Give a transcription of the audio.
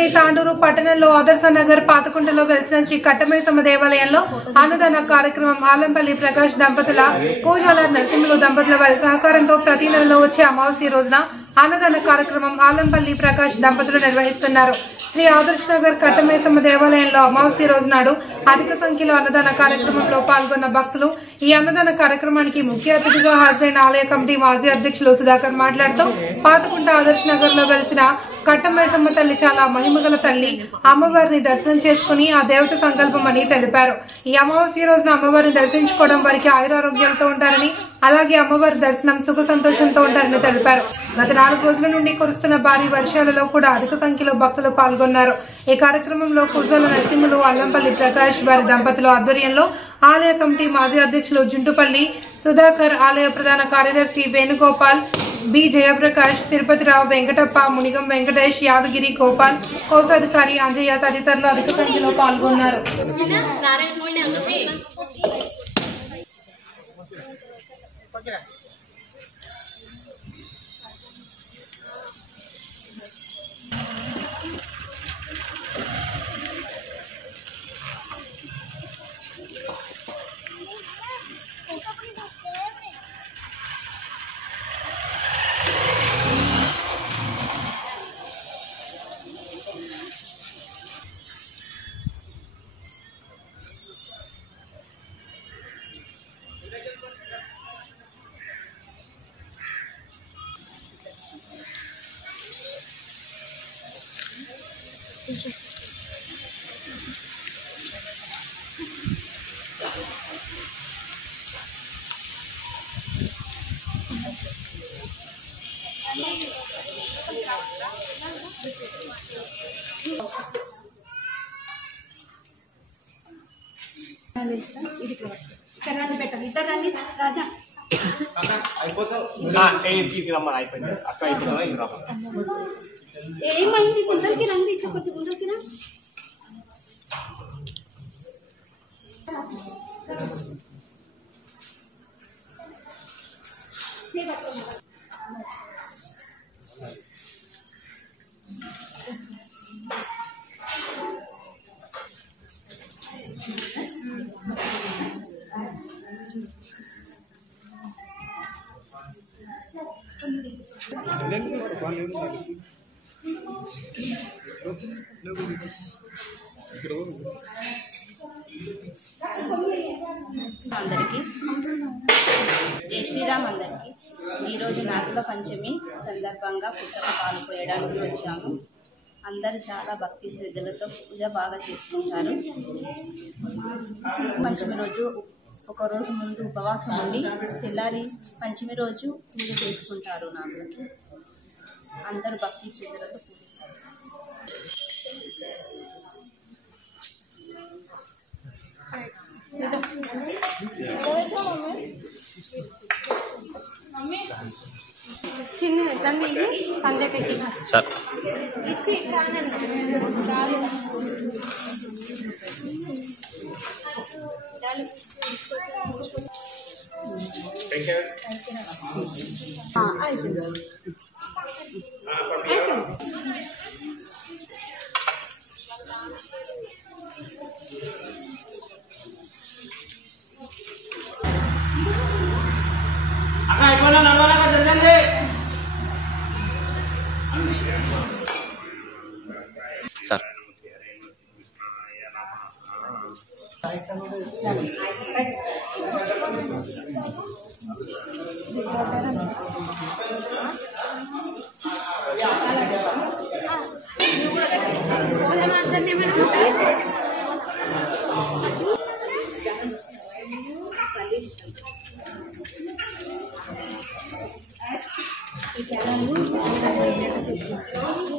జిల్లాలోని తాండూరు పట్టణంలో ఆదర్శ నగర్ పాతకుంటలో వెలిసిన శ్రీ కట్టమైసమ్మ దేవాలయంలో అన్నదాన కార్యక్రమం ఆలంపల్లి ప్రకాష్ దంపతుల కోజాల నరసింహులు దంపతుల వారి సహకారంతో ప్రతి నెలలో వచ్చే అమావాస్య రోజున అన్నదాన కార్యక్రమం ఆలంపల్లి ప్రకాష్ దంపతులు నిర్వహిస్తున్నారు. శ్రీ ఆదర్శ నగర్ కట్టమైసమ్మ దేవాలయంలో అమావాస్య రోజు నాడు అధిక సంఖ్యలో అన్నదాన కార్యక్రమంలో పాల్గొన్న భక్తులు ఈ అన్నదాన కార్యక్రమానికి ముఖ్య అతిథిగా హాజరైన ఆలయ కమిటీ మాజీ అధ్యక్షులు సుధాకర్ మాట్లాడుతూ పాతకుంట ఆదర్శ నగర్ లో వెలిసిన కట్టమైసమ్మ తల్లి చాలా మహిమగల తల్లి. అమ్మవారిని దర్శనం చేసుకుని ఆ దేవత సంకల్పం అని తెలిపారు. ఈ అమావాస్య రోజున అమ్మవారిని దర్శించుకోవడం వారికి ఆయురారోగ్యాలతో ఉంటారని, అలాగే అమ్మవారి దర్శనం సుఖ సంతోషంతో ఉంటారని తెలిపారు. గత 4 రోజుల నుండి కురుస్తున్న భారీ వర్షాలలో కూడా అధిక సంఖ్యలో భక్తులు పాల్గొన్నారు. ఈ కార్యక్రమంలో కుజాల నరసింహులు, అల్లంపల్లి ప్రకాష్ వారి దంపతుల ఆధ్వర్యంలో ఆలయ కమిటీ మాజీ అధ్యక్షులు జుంటుపల్లి సుధాకర్, ఆలయ ప్రధాన కార్యదర్శి వేణుగోపాల్, బి జయప్రకాష్, తిరుపతిరావు, వెంకటప్ప, మునిగం వెంకటేష్, యాదగిరి గోపాల్, కోశాధికారి అంజయ్య తదితరులు అధిక సంఖ్యలో పాల్గొన్నారు. ఏమైంది ముందరికి రండి, ఇట్లా కొంచెం ముందరికి రా. అందరికీ జై శ్రీరామ్. అందరికీ ఈరోజు నాగుల పంచమి సందర్భంగా పుస్తక పాలు పోయడానికి వచ్చాము. అందరూ చాలా భక్తి శ్రద్ధలతో పూజ బాగా చేసుకుంటారు. పంచమి రోజు ఒక రోజు ముందు ఉపవాసం ఉండి తెల్లారి పంచమి రోజు పూజ చేసుకుంటారు. నాగులకి అందరూ భక్తి శ్రద్ధలతో పూజిస్తారు. చిన్న దాన్ని సందే పెట్టి సార్ ఇచ్చి సార్ ఈ